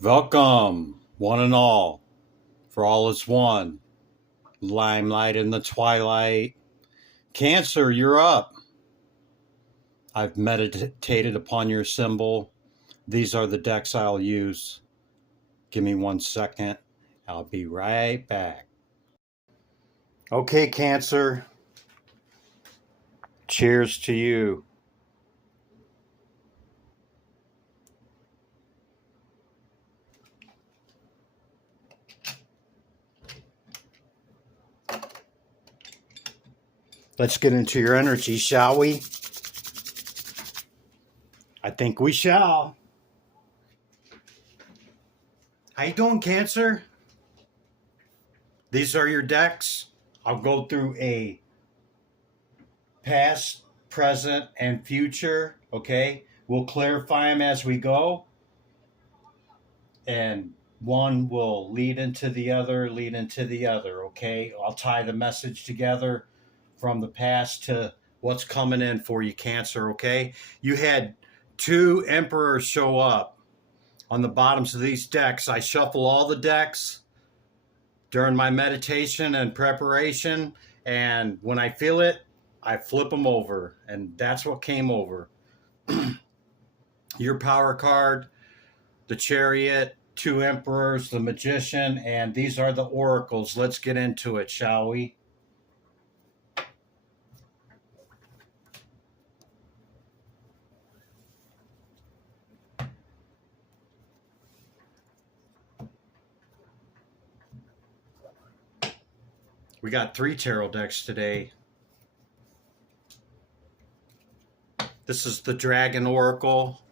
Welcome, one and for all is one. Limelight in the twilight. Cancer, you're up. I've meditated upon your symbol. These are the decks I'll use. Give me 1 second. I'll be right back. Okay, Cancer. Cheers to you. Let's get into your energy, shall we? I think we shall. How you doing, Cancer? These are your decks. I'll go through a past, present, and future. Okay, we'll clarify them as we go, and one will lead into the other. Okay, I'll tie the message together from the past to what's coming in for you, Cancer. Okay, you had two emperors show up on the bottoms of these decks. I shuffle all the decks during my meditation and preparation, and when I feel it, I flip them over, and that's what came over. Your power card, the Chariot, two Emperors, the Magician, and these are the oracles. Let's get into it, shall we? We got 3 tarot decks today. This is the Dragon Oracle.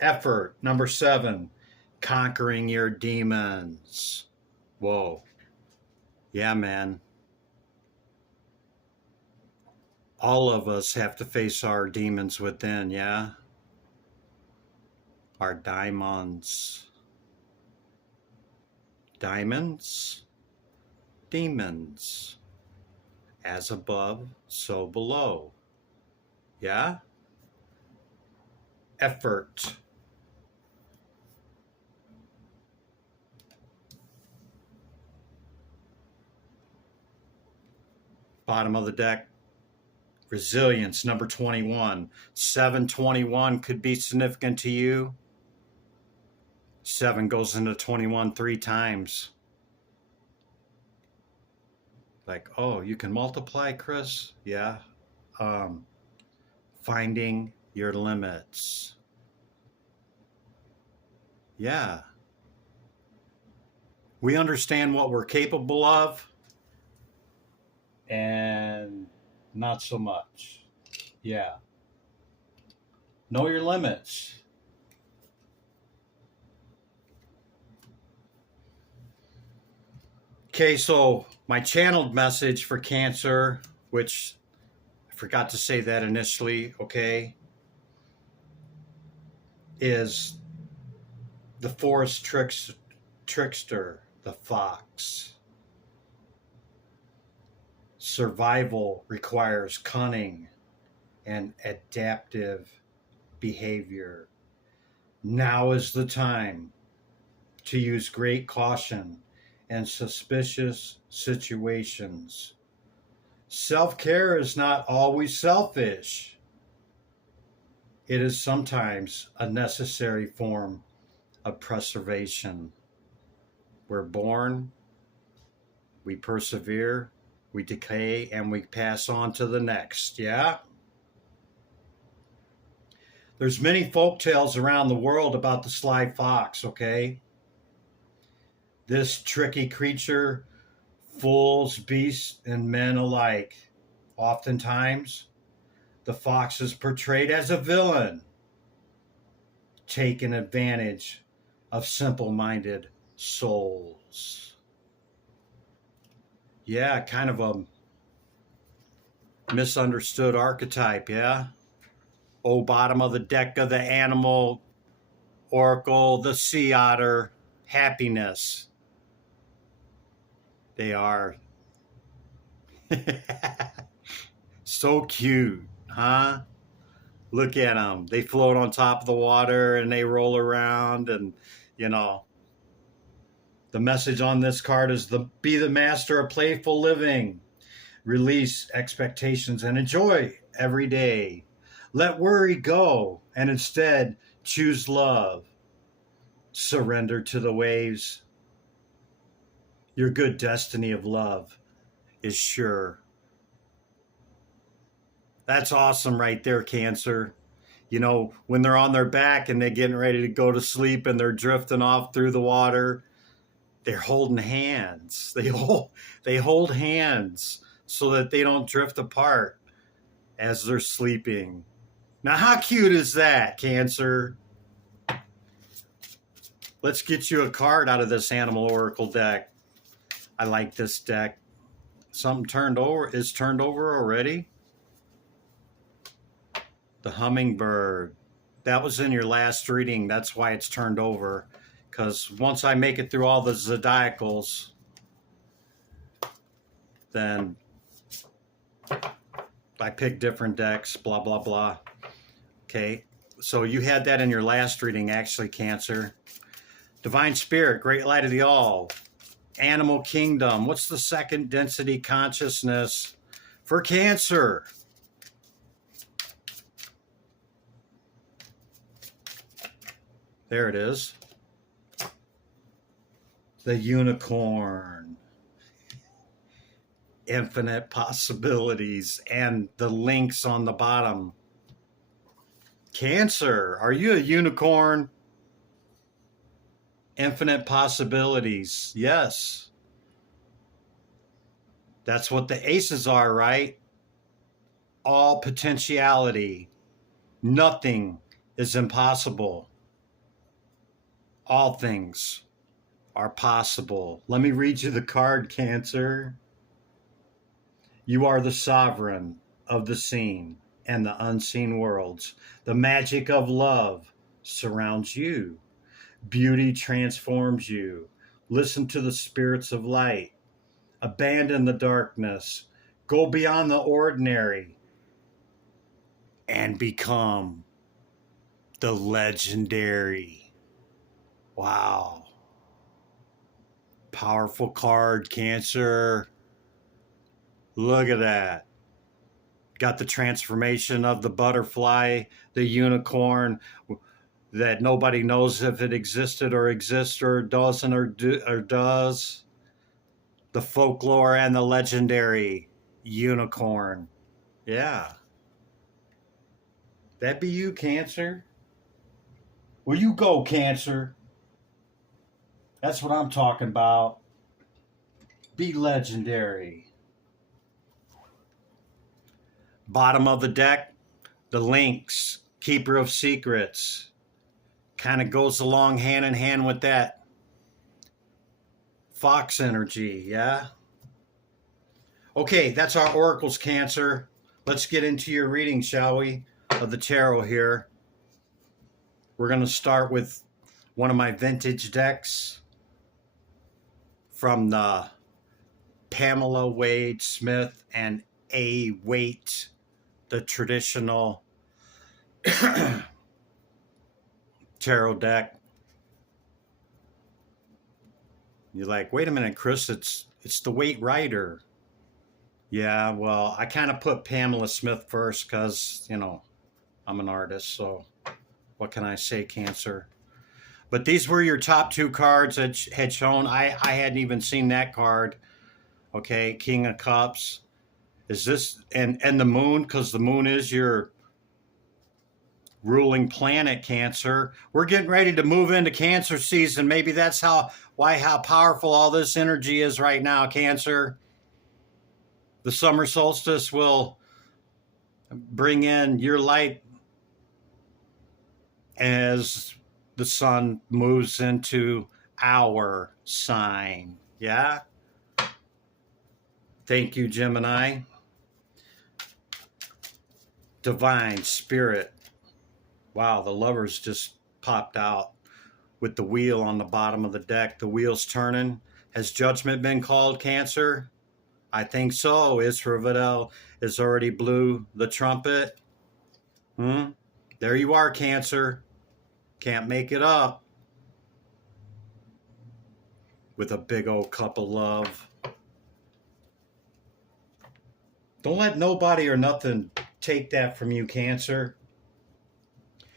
Effort, number 7, conquering your demons. Whoa. Yeah, man. All of us have to face our demons within, yeah? Our diamonds. Diamonds? Demons. As above, so below. Yeah? Effort. Bottom of the deck, resilience, number 21. 721 could be significant to you. 7 goes into 21 3 times. Like, oh, you can multiply, Chris? Yeah. Finding your limits. Yeah. We understand what we're capable of, and not so much. Yeah. Know your limits. Okay, so my channeled message for Cancer, which I forgot to say that initially, okay, is the forest trickster, the fox. Survival requires cunning and adaptive behavior. Now is the time to use great caution in suspicious situations. Self-care is not always selfish. It is sometimes a necessary form of preservation. We're born, we persevere, we decay, and we pass on to the next, yeah? There's many folk tales around the world about the sly fox, okay? This tricky creature fools beasts and men alike. Oftentimes, the fox is portrayed as a villain, taking advantage of simple-minded souls. Yeah, kind of a misunderstood archetype, yeah? Oh, bottom of the deck of the animal oracle, the sea otter, happiness. They are so cute, huh? Look at them. They float on top of the water and they roll around. And, you know, the message on this card is be the master of playful living. Release expectations and enjoy every day. Let worry go and instead choose love. Surrender to the waves. Your good destiny of love is sure. That's awesome right there, Cancer. You know, when they're on their back and they're getting ready to go to sleep and they're drifting off through the water, they're holding hands. They hold hands so that they don't drift apart as they're sleeping. Now, how cute is that, Cancer? Let's get you a card out of this Animal Oracle deck. I like this deck. Something is turned over already. The hummingbird. That was in your last reading. That's why it's turned over. Because once I make it through all the zodiacals, then I pick different decks, blah, blah, blah. Okay, so you had that in your last reading, actually, Cancer. Divine Spirit, Great Light of the All. Animal Kingdom. What's the second density consciousness for Cancer? There it is. The unicorn. Infinite possibilities and the links on the bottom. Cancer, are you a unicorn? Infinite possibilities. Yes. That's what the aces are, right? All potentiality. Nothing is impossible. All things are possible. Let me read you the card, Cancer. You are the sovereign of the seen and the unseen worlds. The magic of love surrounds you. Beauty transforms you. Listen to the spirits of light. Abandon the darkness. Go beyond the ordinary and become the legendary. Wow. Powerful card, Cancer. Look at that. Got the transformation of the butterfly, the unicorn, that nobody knows if it existed or exists or doesn't or does. The folklore and the legendary unicorn. Yeah. That be you, Cancer. Well, you go, Cancer. That's what I'm talking about. Be legendary. Bottom of the deck, the Lynx, Keeper of Secrets. Kind of goes along hand in hand with that fox energy, yeah? Okay, that's our oracles, Cancer. Let's get into your reading, shall we, of the tarot here. We're going to start with one of my vintage decks from the Pamela Wade Smith and A. Waite, the traditional tarot deck. You're like, wait a minute, Chris, it's the Waite Rider. Yeah, well, I kind of put Pamela Smith first because, you know, I'm an artist, so what can I say, Cancer? But these were your top two cards that had shown. I hadn't even seen that card. Okay, King of Cups. Is this, and the moon, because the moon is your ruling planet, Cancer. We're getting ready to move into Cancer season. Maybe that's how powerful all this energy is right now, Cancer. The summer solstice will bring in your light as the sun moves into our sign. Yeah? Thank you, Gemini. Divine Spirit. Wow, the Lovers just popped out with the wheel on the bottom of the deck. The wheel's turning. Has judgment been called, Cancer? I think so. Israel Vidal has already blew the trumpet. There you are, Cancer. Can't make it up. With a big old cup of love. Don't let nobody or nothing take that from you, Cancer.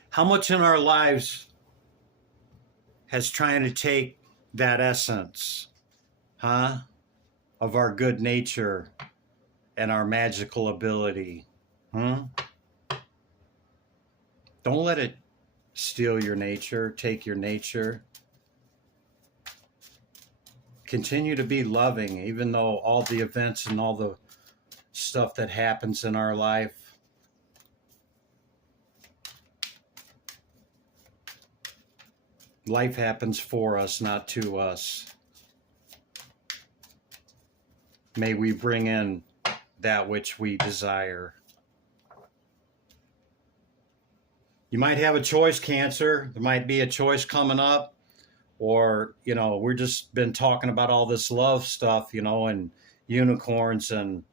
How much in our lives has trying to take that essence, huh? Of our good nature and our magical ability, huh? Don't let it steal your nature, take your nature. Continue to be loving, even though all the events and all the stuff that happens in our life. Life happens for us, not to us. May we bring in that which we desire. You might have a choice, Cancer. There might be a choice coming up. Or, you know, we've just been talking about all this love stuff, you know, and unicorns and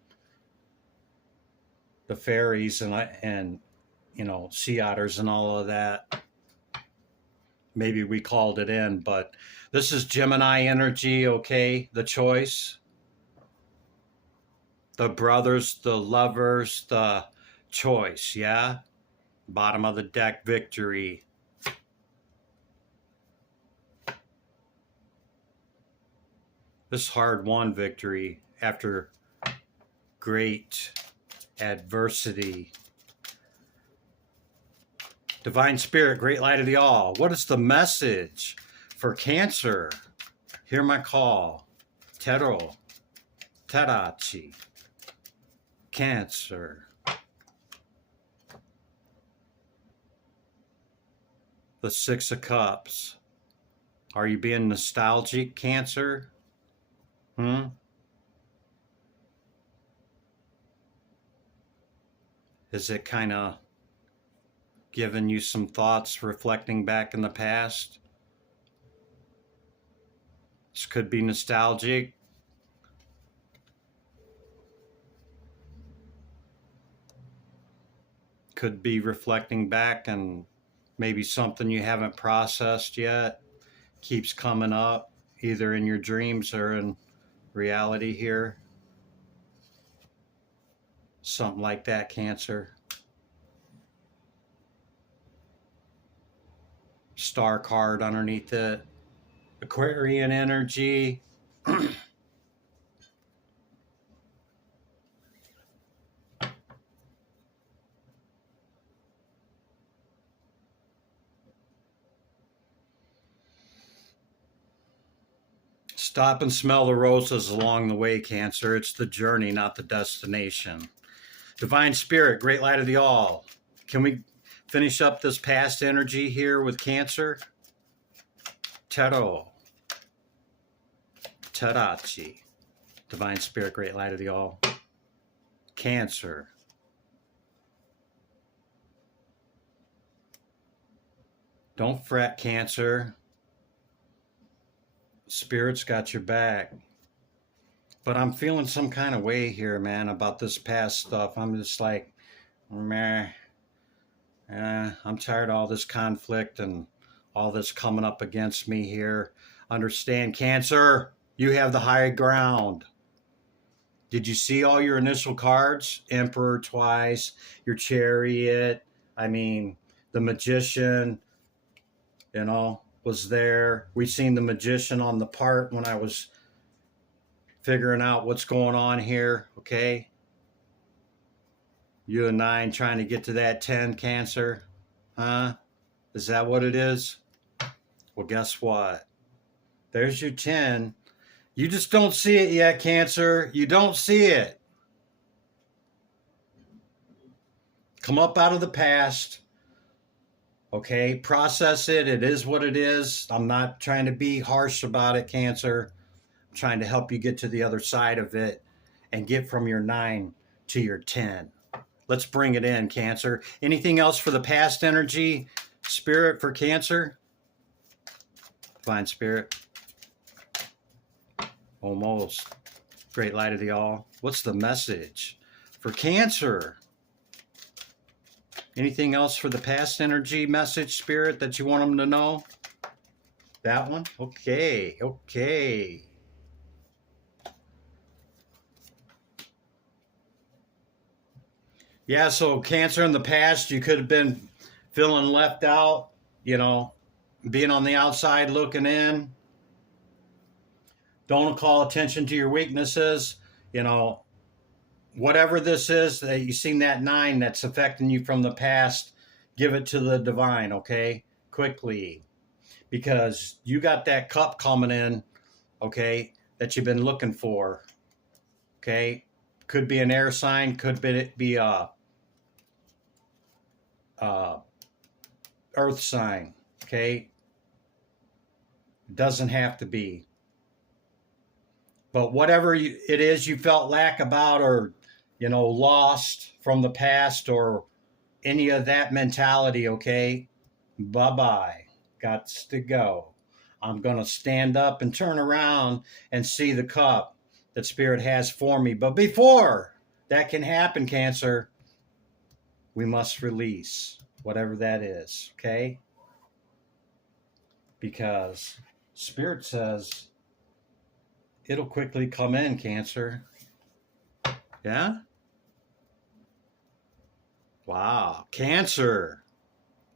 the fairies and you know, sea otters and all of that. Maybe we called it in, but this is Gemini energy, okay? The choice. The brothers, the lovers, the choice, yeah? Bottom of the deck, victory. This hard-won victory after great adversity. Divine Spirit, great light of the all. What is the message for Cancer? Hear my call. Tero, Terachi, Cancer. The Six of Cups. Are you being nostalgic, Cancer? Is it kind of giving you some thoughts reflecting back in the past? This could be nostalgic. Could be reflecting back and maybe something you haven't processed yet keeps coming up, either in your dreams or in reality here. Something like that, Cancer. Star card underneath it. Aquarian energy. Stop and smell the roses along the way, Cancer. It's the journey, not the destination. Divine Spirit, great light of the all. Can we finish up this past energy here with Cancer? Tero, Terachi. Divine Spirit, great light of the all. Cancer. Don't fret, Cancer. Spirit's got your back. But I'm feeling some kind of way here, man, about this past stuff. I'm just like, meh. I'm tired of all this conflict and all this coming up against me here. Understand, Cancer, you have the high ground. Did you see all your initial cards? Emperor twice, your Chariot, I mean, the Magician, you know, was there. We seen the Magician on the part when I was figuring out what's going on here, okay? You and 9 trying to get to that 10, Cancer, huh? Is that what it is? Well, guess what? There's your 10. You just don't see it yet, Cancer. You don't see it. Come up out of the past. Okay, process it. It is what it is. I'm not trying to be harsh about it, Cancer. I'm trying to help you get to the other side of it and get from your 9 to your 10. Let's bring it in, Cancer. Anything else for the past energy, Spirit, for Cancer? Divine Spirit. Almost. Great light of the all. What's the message for Cancer? Anything else for the past energy message, Spirit, that you want them to know? That one? Okay, okay. Yeah, so Cancer, in the past, you could have been feeling left out, you know, being on the outside looking in. Don't call attention to your weaknesses. You know, whatever this is that you seen that 9 that's affecting you from the past, give it to the divine, okay? Quickly. Because you got that cup coming in, okay, that you've been looking for. Okay? Could be an air sign, could be a earth sign, okay? Doesn't have to be. But whatever it is you felt lack about, or, you know, lost from the past, or any of that mentality, okay? Bye-bye. Gots to go. I'm going to stand up and turn around and see the cup that Spirit has for me. But before that can happen, Cancer, we must release whatever that is, okay? Because Spirit says it'll quickly come in, Cancer. Yeah? Wow. Cancer.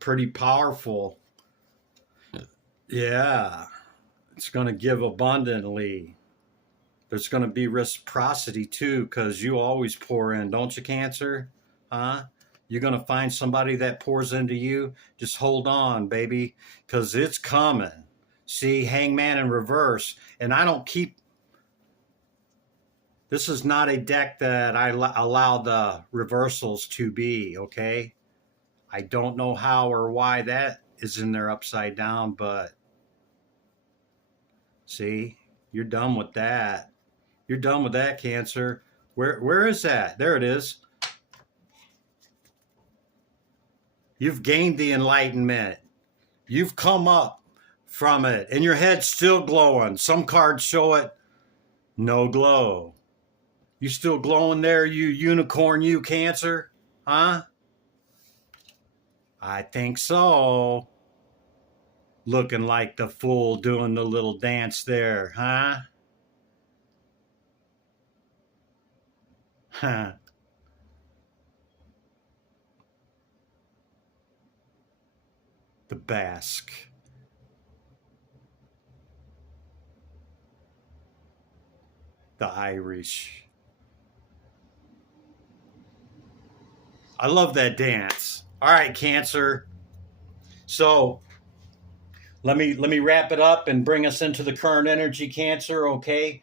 Pretty powerful. Yeah. It's going to give abundantly. There's going to be reciprocity too, because you always pour in, don't you, Cancer? Huh? You're going to find somebody that pours into you. Just hold on, baby, because it's coming. See, Hangman in reverse. And I don't keep... This is not a deck that I allow the reversals to be, okay? I don't know how or why that is in there upside down, but see, you're done with that. You're done with that, Cancer. Where is that? There it is. You've gained the enlightenment. You've come up from it, and your head's still glowing. Some cards show it no glow. You still glowing there, you unicorn, you Cancer? Huh? I think so. Looking like the fool doing the little dance there, huh? Huh. The Basque. The Irish. I love that dance. All right, Cancer. So let me wrap it up and bring us into the current energy, Cancer, okay?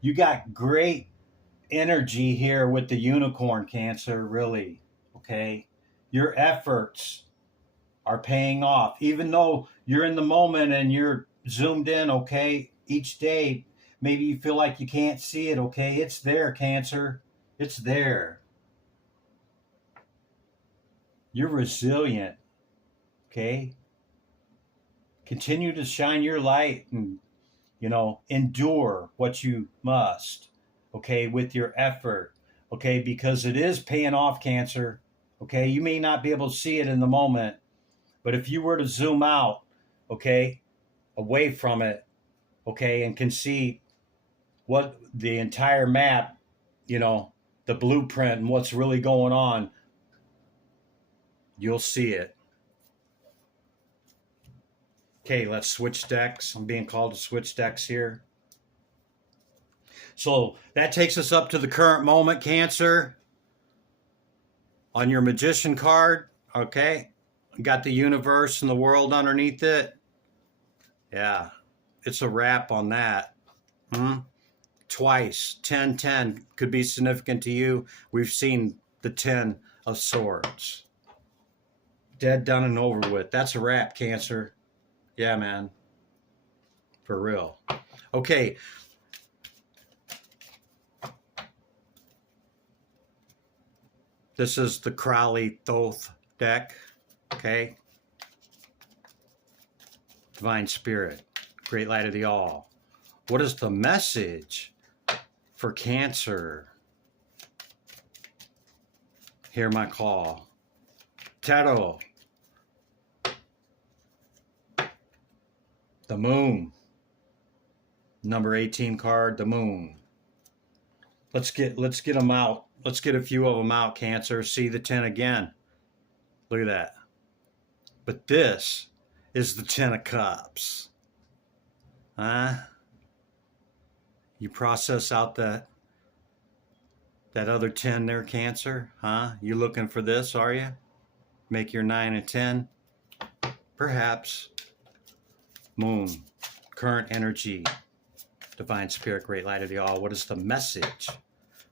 You got great energy here with the unicorn, Cancer, really, okay? Your efforts are paying off. Even though you're in the moment and you're zoomed in, okay, each day, maybe you feel like you can't see it, okay? It's there, Cancer. It's there. You're resilient, okay? Continue to shine your light and, you know, endure what you must, okay, with your effort, okay, because it is paying off, Cancer, okay? You may not be able to see it in the moment, but if you were to zoom out, okay, away from it, okay, and can see what the entire map, you know, the blueprint and what's really going on, you'll see it. Okay, let's switch decks. I'm being called to switch decks here. So that takes us up to the current moment, Cancer. On your Magician card, okay, got the universe and the world underneath it. Yeah, it's a wrap on that. Twice, 10-10 could be significant to you. We've seen the 10 of Swords. Dead, done, and over with. That's a wrap, Cancer. Yeah, man. For real. Okay. This is the Crowley Thoth deck. Okay. Divine Spirit. Great Light of the All. What is the message for Cancer? Hear my call. Tarot. The Moon. Number 18 card, the Moon. Let's get them out. Let's get a few of them out, Cancer. See the 10 again. Look at that. But this is the 10 of Cups. Huh? You process out that other 10 there, Cancer? Huh? You looking for this, are you? Make your 9 and 10? Perhaps. Moon. Current energy. Divine Spirit, Great Light of the All. What is the message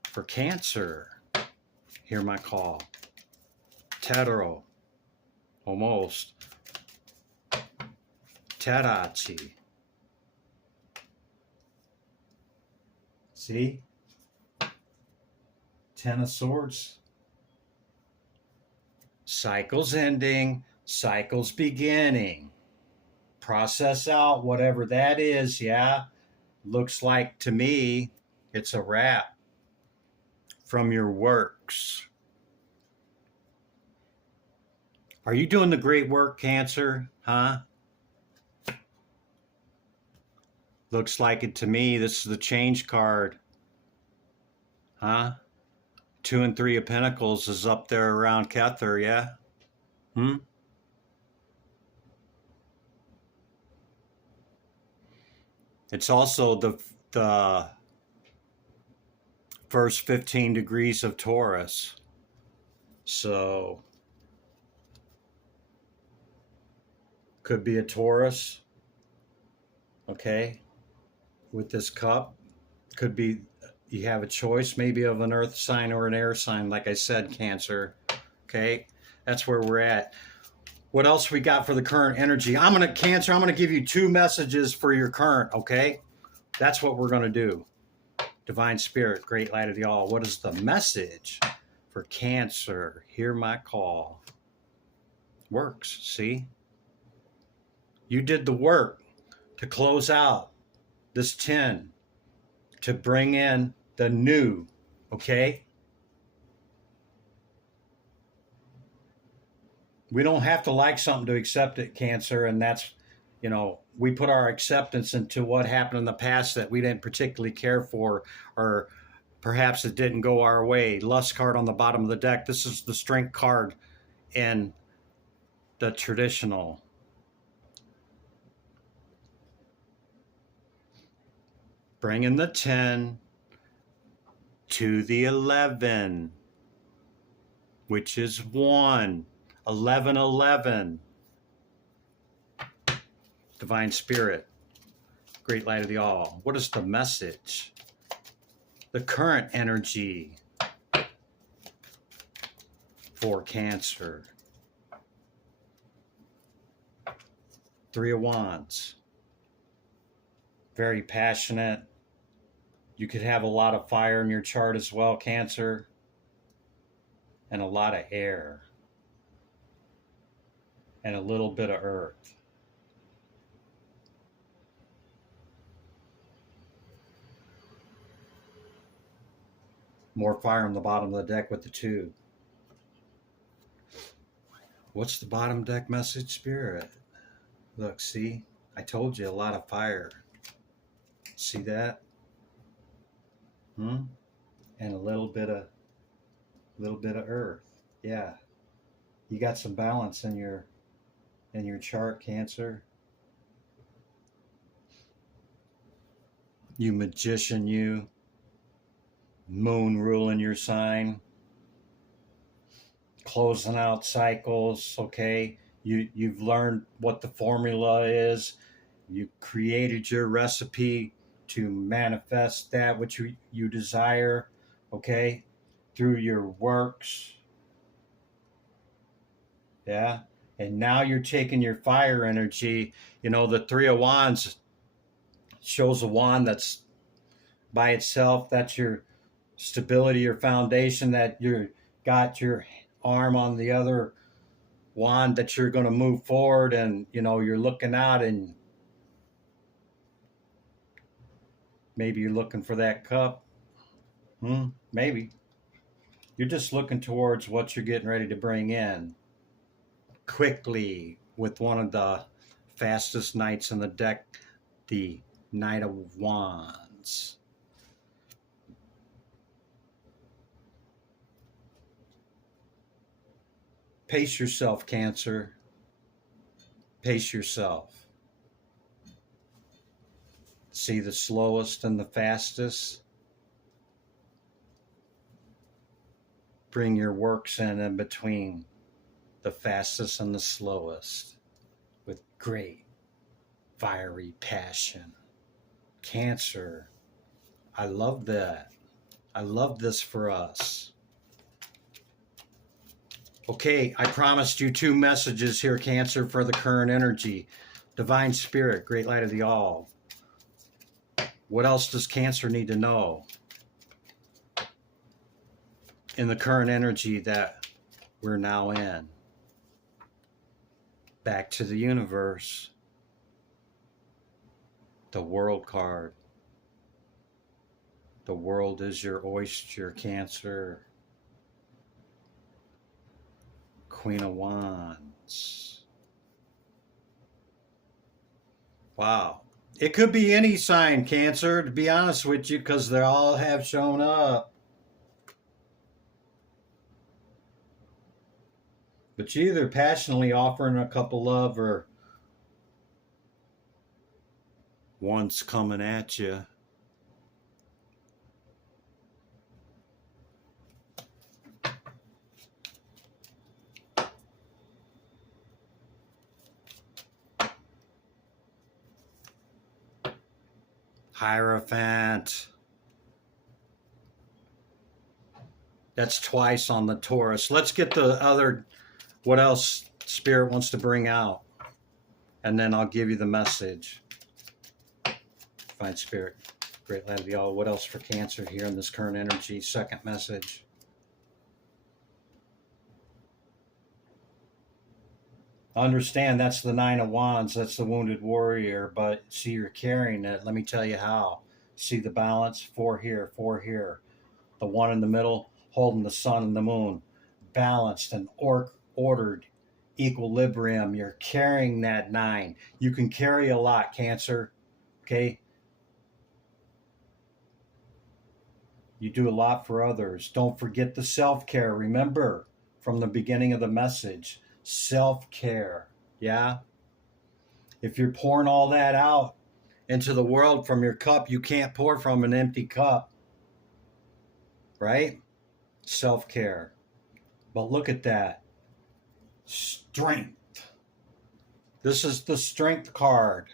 for Cancer? Hear my call. Tarot. Almost. Tarachi. See? 10 of Swords. Cycles ending, cycles beginning. Process out whatever that is, yeah? Looks like to me it's a wrap from your works. Are you doing the great work, Cancer? Huh? Looks like it to me. This is the Change card. Huh? 2 and 3 of Pentacles is up there around Kether, yeah? It's also the first 15 degrees of Taurus. So could be a Taurus, okay, with this cup. Could be you have a choice maybe of an earth sign or an air sign, like I said, Cancer. Okay, that's where we're at. What else we got for the current energy? Cancer, I'm gonna give you 2 messages for your current, okay? That's what we're gonna do. Divine Spirit, Great Light of the All. What is the message for Cancer? Hear my call. Works, see? You did the work to close out this 10, to bring in the new, okay? We don't have to like something to accept it, Cancer, and that's, we put our acceptance into what happened in the past that we didn't particularly care for, or perhaps it didn't go our way. Lust card on the bottom of the deck. This is the Strength card in the traditional. Bringing the 10 to the 11, which is 1. 11, 11. Divine Spirit, Great Light of the All. What is the message? The current energy for Cancer. 3 of Wands. Very passionate. You could have a lot of fire in your chart as well, Cancer. And a lot of air. And a little bit of earth. More fire on the bottom of the deck with the 2. What's the bottom deck message, Spirit? Look, see? I told you, a lot of fire. See that? And a little bit of earth. Yeah. You got some balance in your chart, Cancer. You magician, you. Moon ruling your sign. Closing out cycles, okay? You've learned what the formula is. You created your recipe to manifest that which you desire, okay? Through your works. Yeah? And now you're taking your fire energy. The 3 of Wands shows a wand that's by itself. That's your stability, your foundation, that you got your arm on the other wand that you're going to move forward, and you're looking out, and maybe you're looking for that cup. Maybe you're just looking towards what you're getting ready to bring in. quickly with one of the fastest knights in the deck, the Knight of Wands. Pace yourself, Cancer. Pace yourself. See the slowest and the fastest. Bring your works in between the fastest and the slowest with great fiery passion. Cancer, I love that. I love this for us. Okay, I promised you 2 messages here, Cancer, for the current energy. Divine Spirit, Great Light of the All. What else does Cancer need to know in the current energy that we're now in? Back to the universe. The World card. The world is your oyster, Cancer. Queen of Wands. Wow. It could be any sign, Cancer, to be honest with you, because they all have shown up. But you're either passionately offering a couple love or one's coming at you. Hierophant. That's twice on the Taurus. Let's get the other, what else Spirit wants to bring out. And then I'll give you the message. Fine Spirit, Great Light of the All. What else for Cancer here in this current energy? Second message. Understand that's the Nine of Wands. That's the wounded warrior. But see, you're carrying it. Let me tell you how. See the balance? 4 here, 4 here. The one in the middle holding the sun and the moon. Balanced and ordered equilibrium. You're carrying that 9. You can carry a lot, Cancer. Okay? You do a lot for others. Don't forget the self-care. Remember from the beginning of the message, self-care. Yeah? If you're pouring all that out into the world from your cup, you can't pour from an empty cup. Right? Self-care. But look at that. Strength. This is the strength card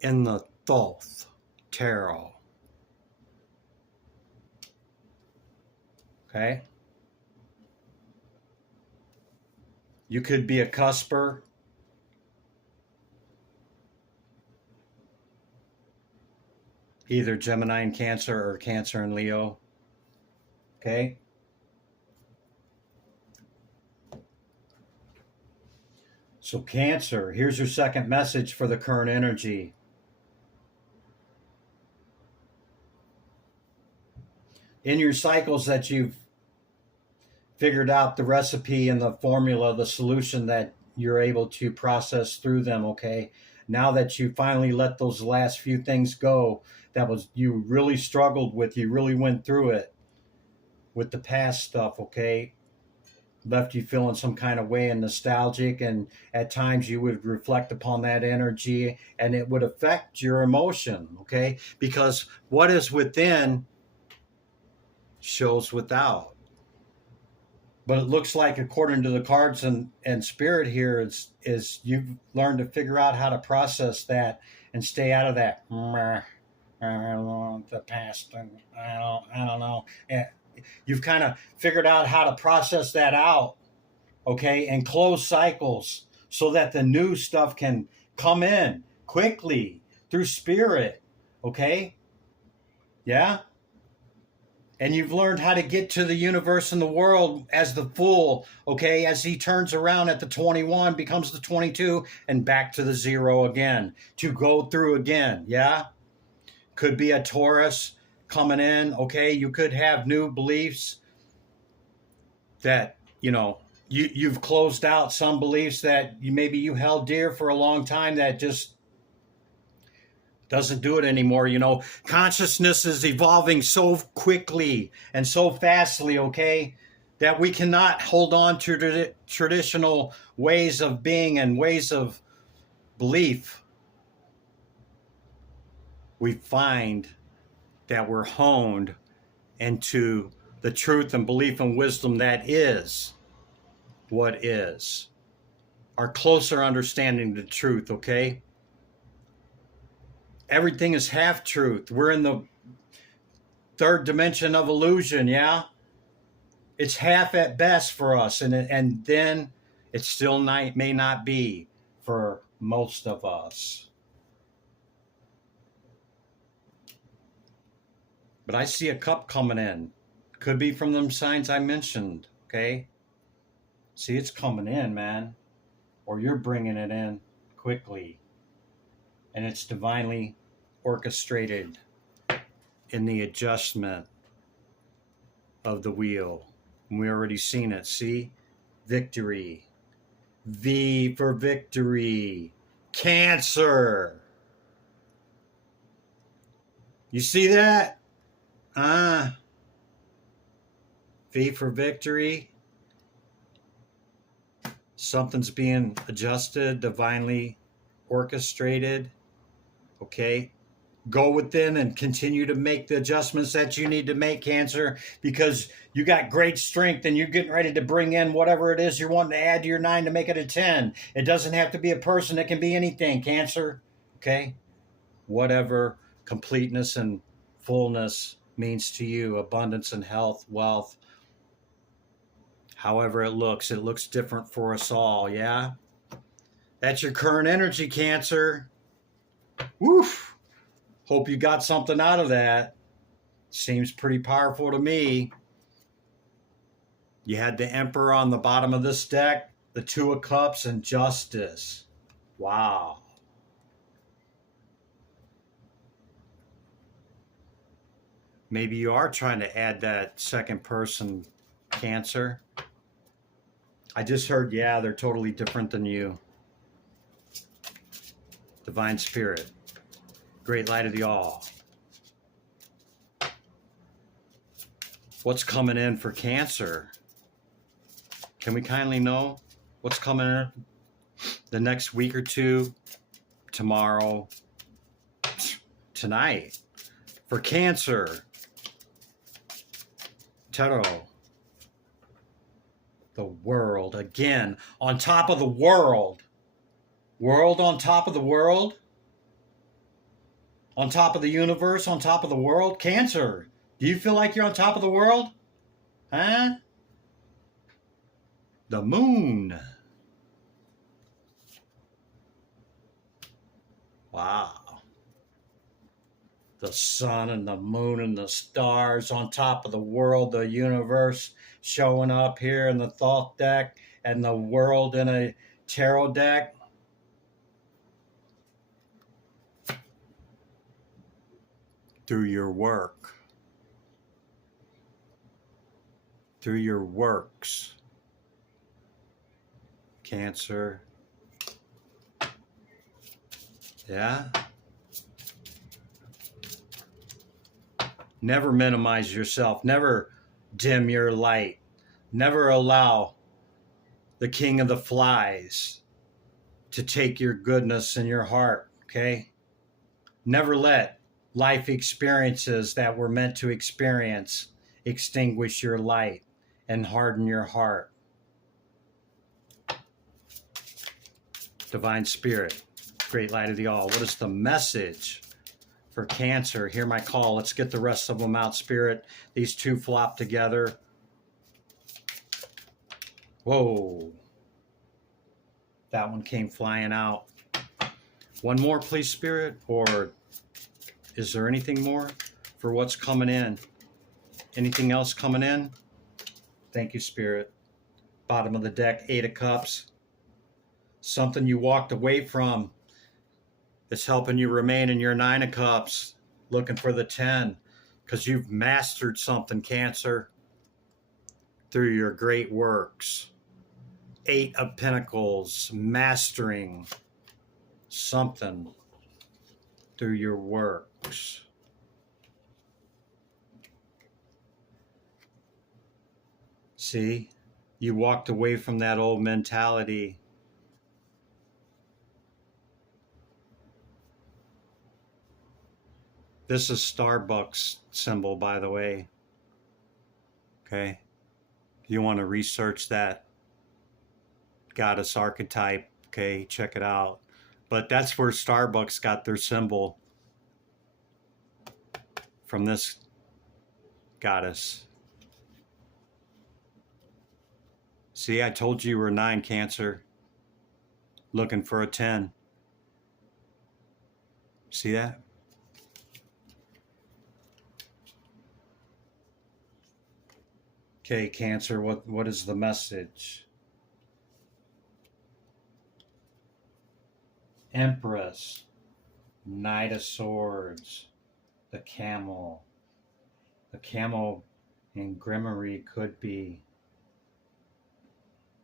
in the Thoth Tarot. Okay? You could be a cusper. Either Gemini and Cancer or Cancer and Leo. Okay? So Cancer, here's your second message for the current energy. In your cycles that you've figured out the recipe and the formula, the solution that you're able to process through them, okay? Now that you finally let those last few things go that was you really struggled with, you really went through it with the past stuff, okay? Left you feeling some kind of way and nostalgic, and at times you would reflect upon that energy and it would affect your emotion, okay? Because what is within shows without. But it looks like, according to the cards and Spirit here, is you've learned to figure out how to process that and stay out of that. I don't know, the past, and I don't know. And you've kind of figured out how to process that out, okay, and close cycles so that the new stuff can come in quickly through Spirit, okay? Yeah? And you've learned how to get to the universe and the world as the Fool, okay? As he turns around at the 21, becomes the 22, and back to the 0 again, to go through again, yeah? Could be a Taurus coming in, okay? You could have new beliefs that, you've closed out some beliefs that maybe you held dear for a long time that just doesn't do it anymore. Consciousness is evolving so quickly and so fastly, okay, that we cannot hold on to traditional ways of being and ways of belief. We find that we're honed into the truth and belief and wisdom that is what is. Our closer understanding of the truth, okay? Everything is half truth. We're in the third dimension of illusion, yeah? It's half at best for us, and then it still may not be for most of us. But I see a cup coming in. Could be from them signs I mentioned, okay? See, it's coming in, man. Or you're bringing it in quickly. And it's divinely orchestrated in the adjustment of the wheel. And we already seen it. See? Victory. V for victory. Cancer. You see that? V for victory. Something's being adjusted, divinely orchestrated. Okay? Go within and continue to make the adjustments that you need to make, Cancer, because you got great strength and you're getting ready to bring in whatever it is you're wanting to add to your 9 to make it a 10. It doesn't have to be a person. It can be anything, Cancer. Okay? Whatever completeness and fullness means to you, abundance and health, wealth, however it looks different for us all, yeah? That's your current energy, Cancer. Woof! Hope you got something out of that. Seems pretty powerful to me. You had the Emperor on the bottom of this deck, the Two of Cups, and Justice. Wow. Maybe you are trying to add that second person, Cancer. I just heard, yeah, they're totally different than you. Divine Spirit. Great light of the all. What's coming in for Cancer? Can we kindly know what's coming in the next week or two, tomorrow, tonight? For Cancer, Tarot, the world, again, on top of the world. World on top of the world? On top of the universe, on top of the world? Cancer, do you feel like you're on top of the world? Huh? The moon. Wow. The sun and the moon and the stars on top of the world, the universe showing up here in the thought deck and the world in a tarot deck. Through your work. Through your works. Cancer. Yeah? Never minimize yourself. Never dim your light. Never allow the king of the flies to take your goodness in your heart, okay? Never let life experiences that we're meant to experience extinguish your light and harden your heart. Divine Spirit, great light of the all. What is the message for Cancer? Hear my call. Let's get the rest of them out, Spirit. These two flop together. Whoa. That one came flying out. One more, please, Spirit. Or is there anything more for what's coming in? Anything else coming in? Thank you, Spirit. Bottom of the deck, 8 of Cups. Something you walked away from that's helping you remain in your 9 of Cups. Looking for the 10 because you've mastered something, Cancer, through your great works. Eight of Pentacles, mastering something through your works. See, you walked away from that old mentality. This is Starbucks symbol, by the way. Okay. If you want to research that goddess archetype, okay, check it out. But that's where Starbucks got their symbol, from this goddess. See, I told you were 9, Cancer. Looking for a 10. See that? Okay, Cancer, what is the message? Empress, Knight of Swords, the camel. The camel in Grimoire could be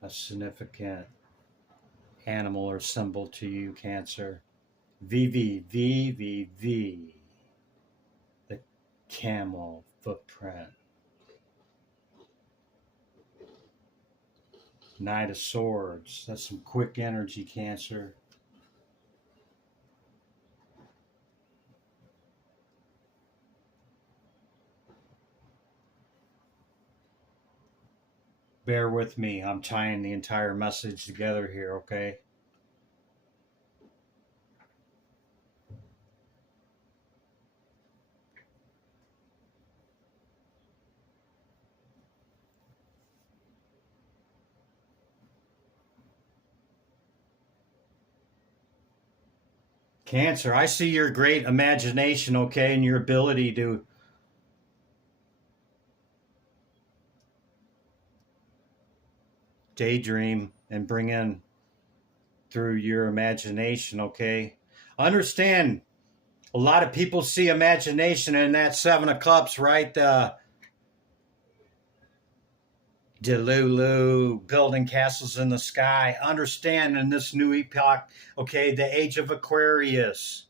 a significant animal or symbol to you, Cancer. VVVVV, the camel footprint. Knight of Swords, that's some quick energy, Cancer. Bear with me, I'm tying the entire message together here, okay? Cancer, I see your great imagination, okay, and your ability to daydream and bring in through your imagination, okay? Understand, a lot of people see imagination in that 7 of Cups, right? Delulu, building castles in the sky. Understand in this new epoch, okay, the age of Aquarius,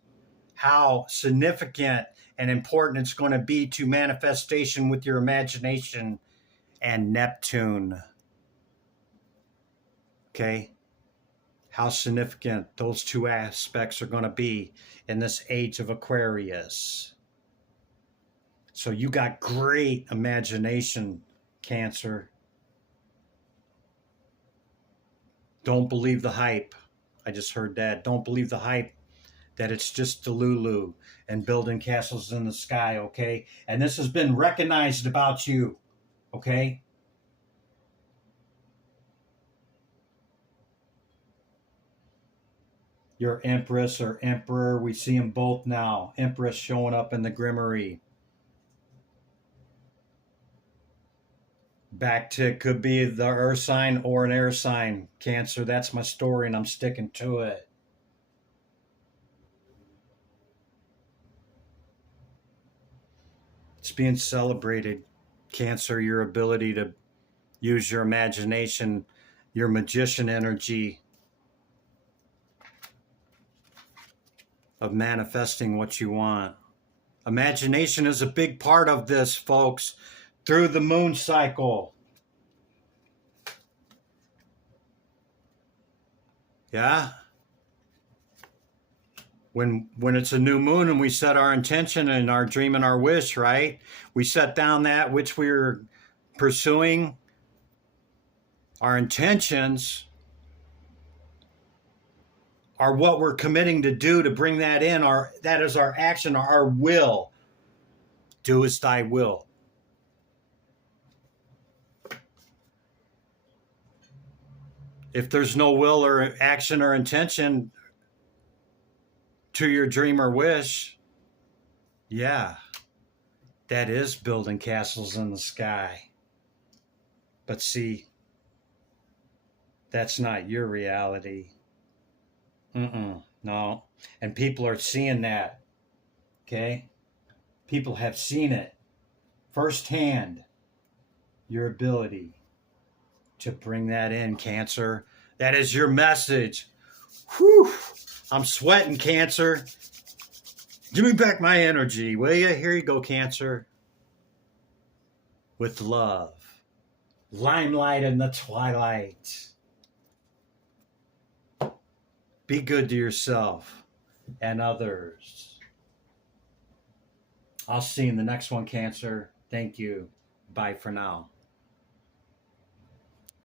how significant and important it's going to be to manifestation with your imagination and Neptune. Okay? How significant those two aspects are going to be in this age of Aquarius. So you got great imagination, Cancer. Don't believe the hype. I just heard that. Don't believe the hype that it's just Delulu and building castles in the sky, okay? And this has been recognized about you, okay? Your Empress or Emperor, we see them both now. Empress showing up in the Grimoire. Back to, could be the earth sign or an air sign, Cancer. That's my story and I'm sticking to it. It's being celebrated, Cancer, your ability to use your imagination, your magician energy of manifesting what you want. Imagination is a big part of this, folks, through the moon cycle. Yeah? When it's a new moon and we set our intention and our dream and our wish, right? We set down that which we're pursuing, our intentions are what we're committing to do to bring that in. That is our action, our will. Do as thy will. If there's no will or action or intention to your dream or wish, yeah, that is building castles in the sky. But see, that's not your reality. No. And people are seeing that. Okay? People have seen it firsthand. Your ability to bring that in, Cancer. That is your message. Whew. I'm sweating, Cancer. Give me back my energy, will you? Here you go, Cancer. With love. Limelight in the twilight. Be good to yourself and others. I'll see you in the next one, Cancer. Thank you. Bye for now.